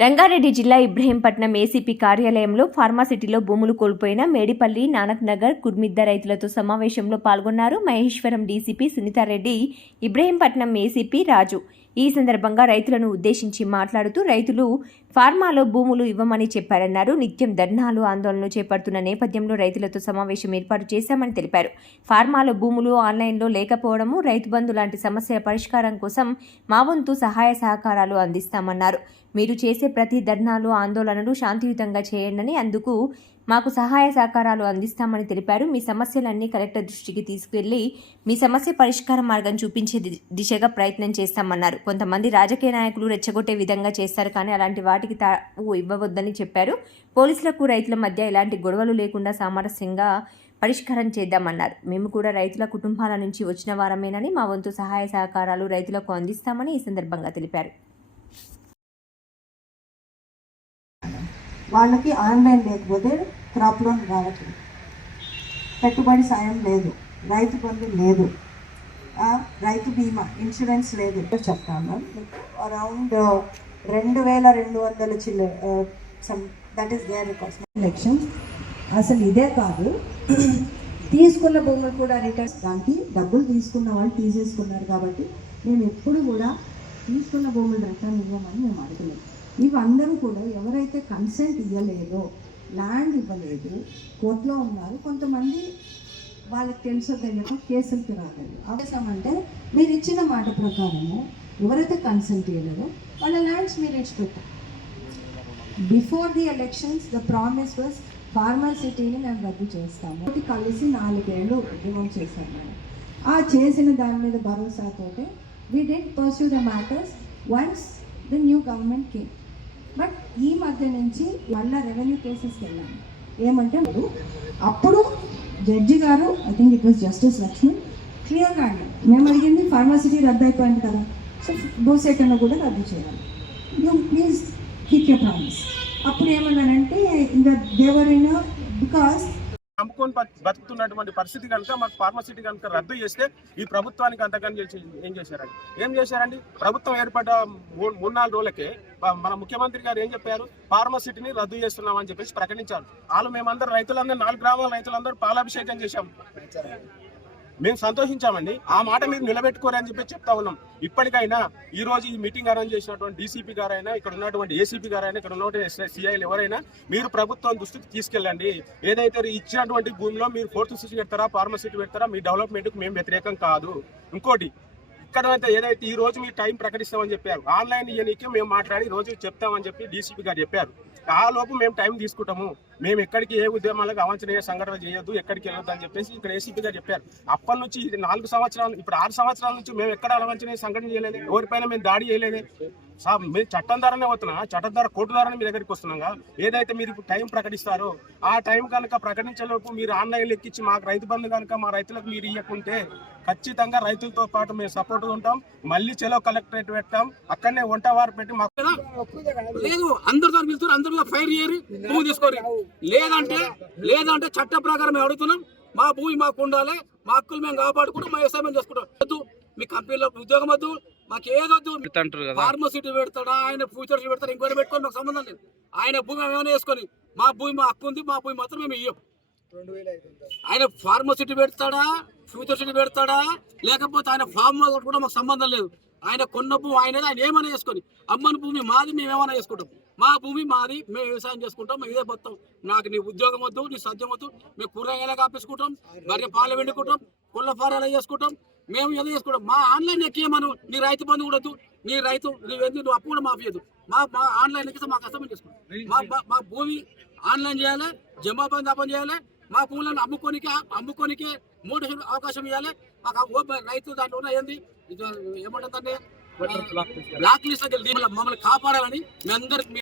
రంగారెడ్డి జిల్లా ఇబ్రహీంపట్నం ఏసీపీ కార్యాలయంలో ఫార్మాసిటీలో భూములు కోల్పోయిన మేడిపల్లి నానక్ నగర్ కుర్మిద్ద రైతులతో సమావేశంలో పాల్గొన్నారు మహేశ్వరం డీసీపీ సునీతారెడ్డి ఇబ్రహీంపట్నం ఏసీపీ రాజు. ఈ సందర్భంగా రైతులను ఉద్దేశించి మాట్లాడుతూ రైతులు ఫార్మాలో భూములు ఇవ్వమని చెప్పారన్నారు. నిత్యం ధర్నాలు ఆందోళనలు చేపడుతున్న నేపథ్యంలో రైతులతో సమావేశం ఏర్పాటు చేశామని తెలిపారు. ఫార్మాలో భూములు ఆన్లైన్లో లేకపోవడము రైతు బంధు లాంటి సమస్యల పరిష్కారం కోసం మా వంతు సహాయ సహకారాలు అందిస్తామన్నారు. మీరు చేసే ప్రతి ధర్నాలు ఆందోళనలు శాంతియుతంగా చేయండి అందుకు మాకు సహాయ సహకారాలు అందిస్తామని తెలిపారు. మీ సమస్యలన్నీ కలెక్టర్ దృష్టికి తీసుకెళ్ళి మీ సమస్య పరిష్కార మార్గం చూపించే ది- దిశగా ప్రయత్నం చేస్తామన్నారు. కొంతమంది రాజకీయ నాయకులు రెచ్చగొట్టే విధంగా చేస్తారు కానీ అలాంటి వాటికి తావు ఇవ్వవద్దని చెప్పారు. పోలీసులకు రైతుల మధ్య ఎలాంటి గొడవలు లేకుండా సామరస్యంగా పరిష్కారం చేద్దామన్నారు. మేము కూడా రైతుల కుటుంబాల నుంచి వచ్చిన వారమేనని మా వంతు సహాయ సహకారాలు రైతులకు అందిస్తామని ఈ సందర్భంగా తెలిపారు. వాళ్ళకి ఆన్లైన్ లేకపోతే క్రాప్ లోన్ రావట్లేదు. పెట్టుబడి సాయం లేదు. రైతు బంధు లేదు. రైతు బీమా ఇన్సూరెన్స్ లేదు. చెప్తాను. అరౌండ్ రెండు వేల రెండు వందల చిల్ల some that is there caste election అసలు ఇదే కాదు. తీసుకున్న భూములు కూడా రిటర్న్స్ దానికి డబ్బులు తీసుకున్న వాళ్ళు తీసేసుకున్నారు కాబట్టి మేము ఎప్పుడు కూడా తీసుకున్న భూములు రిటర్న్ ఇవ్వమని మేము అడగలేదు. ఇవందరూ కూడా ఎవరైతే కన్సెంట్ ఇవ్వలేదో ల్యాండ్ ఇవ్వలేదు కోర్టులో ఉన్నారు. కొంతమంది వాళ్ళకి తెలుసు తెలియక కేసులకి రాలేదు అవసరం అంటే మీరు ఇచ్చిన మాట ప్రకారము ఎవరైతే కన్సెంట్ ఇవ్వలేదో వాళ్ళ ల్యాండ్స్ మీరు ఇచ్చిపెట్టారు. Before the elections the promise was pharma సిటీని మేము రద్దు చేస్తాము. ఒకటి కలిసి నాలుగేళ్ళు ఉద్యమం చేశాను మేడం. ఆ చేసిన దాని మీద భరోసాతో we didn't pursue the matters once the new government came but ఈ మధ్య నుంచి మళ్ళా రెవెన్యూ కేసెస్కి వెళ్ళాము ఏమంటే మీరు అప్పుడు జడ్జి గారు I think it was justice Lakshman క్లియర్గా అండి మేము అడిగింది ఫార్మాసిటీ రద్దు అయిపోయింది కదా. సో భూసేకరణ కూడా రద్దు చేయాలి. You please keep you promise అప్పుడు ఏమన్నానంటే ఇంకా దేవరైన బికాస్ నమ్ముకొని బతుకుతున్నటువంటి పరిస్థితి కనుక మాకు ఫార్మసిటీ కనుక రద్దు చేస్తే ఈ ప్రభుత్వానికి అంతకని చేసి ఏం చేశారండి? ఏం చేశారండి? ప్రభుత్వం ఏర్పడ్డ మూడు నాలుగు రోజులకే మన ముఖ్యమంత్రి గారు ఏం చెప్పారు? ఫార్మసిటీని రద్దు చేస్తున్నామని చెప్పేసి ప్రకటించారు. వాళ్ళు మేమందరూ రైతులందరూ నాలుగు గ్రామాల రైతులందరూ పాలాభిషేకం చేశాం. మేము సంతోషించామండి. ఆ మాట మీరు నిలబెట్టుకోరని చెప్పి చెప్తా ఉన్నాం. ఇప్పటికైనా ఈ రోజు ఈ మీటింగ్ అరేంజ్ చేసినటువంటి డీసీపీ గారైనా ఇక్కడ ఉన్నటువంటి ఏసీపీ గారైనా ఇక్కడ ఉన్నటువంటి సిఐలు ఎవరైనా మీరు ప్రభుత్వం దృష్టికి తీసుకెళ్ళండి. ఏదైతే ఇచ్చినటువంటి భూమిలో మీరు ఫోర్త్ సిటీ పెడతారా ఫార్మసిటీ పెడతారా మీ డెవలప్మెంట్కి మేము వ్యతిరేకం కాదు. ఇంకోటి ఎక్కడైతే ఏదైతే ఈ రోజు మీరు టైం ప్రకటిస్తామని చెప్పారు ఆన్లైన్ ఇవ్వనీకి మేము మాట్లాడి రోజు చెప్తామని చెప్పి డీసీపీ గారు చెప్పారు. ఆ లోపు మేము టైం తీసుకుంటాము. మేము ఎక్కడికి ఏ ఉద్యమాలకు అవాంఛనీయ సంఘటన చేయొద్దు ఎక్కడికి వెళ్ళొద్దు అని చెప్పేసి ఇక్కడ ఏసీపీ గారు చెప్పారు. అప్పటి నుంచి ఇది నాలుగు సంవత్సరాలు ఇప్పుడు ఆరు సంవత్సరాల నుంచి మేము ఎక్కడ అవాంఛనీయ సంఘటన చేయలేదు ఎవరిపైన మేము దాడి చేయలేదు. సార్ మేము చట్టం ద్వారానే వస్తున్నా చట్టం ద్వారా కోర్టు ద్వారానే మీ దగ్గరికి వస్తున్నాగా ఏదైతే మీరు ఇప్పుడు టైం ప్రకటిస్తారో ఆ టైం కనుక ప్రకటించేలోపు మీరు ఆన్లైన్ ఎక్కించి మాకు రైతు బంధు కనుక మా రైతులకు మీరు ఇవ్వకుంటే ఖచ్చితంగా రైతులతో పాటు మేము సపోర్ట్ ఉంటాం. మళ్ళీ చెలో కలెక్టరేట్ పెట్టాం అక్కడనే వంట వారు పెట్టి మాకు లేదు అందరు దాన్ని పిలుస్తారు అందరి మీద ఫైర్ చేయరు భూమి తీసుకోరు. లేదంటే లేదంటే చట్ట ప్రకారం మేము అడుగుతున్నాం మా భూమి మాకు ఉండాలి మా హక్కులు మేము కాపాడుకుంటాం మా వ్యవసాయం చేసుకుంటాం. వద్దు మీ కంపెనీలో ఉద్యోగం వద్దు మాకు ఏదొద్దు ఫార్మసిటీ పెడతాడా ఆయన ఫ్యూచర్స్ పెడతాడు ఇంకోటి పెట్టుకొని మాకు సంబంధం లేదు. ఆయన భూమి మేము ఏమైనా వేసుకొని మా భూమి మా హక్కు ఉంది మా భూమి మాత్రం మేము ఇయ్యం. ఆయన ఫార్మసిటీ పెడతాడా? ఫ్యూచర్ సిటీ పెడతాడా? లేకపోతే ఆయన ఫార్మ్ కూడా మాకు సంబంధం లేదు. ఆయన కొన్న భూమి ఆయనది ఆయన ఏమైనా చేసుకొని. అమ్మని భూమి మాది మేము ఏమైనా చేసుకుంటాం. మా భూమి మాది మేము వ్యవసాయం చేసుకుంటాం మేము ఇదే పోతాం నాకు నీ ఉద్యోగం వద్దు నీ సద్యం వద్దు మేము కూరగాయలు కాపేసుకుంటాం భార్య పాలు వెండుకుంటాం కుళ్ళ ఫారాలు చేసుకుంటాం. మేము ఏదో చేసుకుంటాం. మా ఆన్లైన్ ఎక్కేమను నీ రైతు బంధు కూడా వద్దు. నీ రైతు నువ్వు నువ్వు అప్పు కూడా మాఫియదు మా మా ఆన్లైన్ ఎక్కితే మా కష్టం చేసుకుంటాం. మా మా- మా భూమి ఆన్లైన్ చేయాలి జమా బంద్ అప్పని చేయాలి మా భూములను అమ్ముకోనికే అమ్ముకోనికే మూడు అవకాశం ఇవ్వాలి మాకు రైతు దాంట్లో ఉన్న ఏంది? ఇది ఏమంటుందంటే బ్లాక్ లిస్ట్ మమ్మల్ని కాపాడాలని మీ అందరికి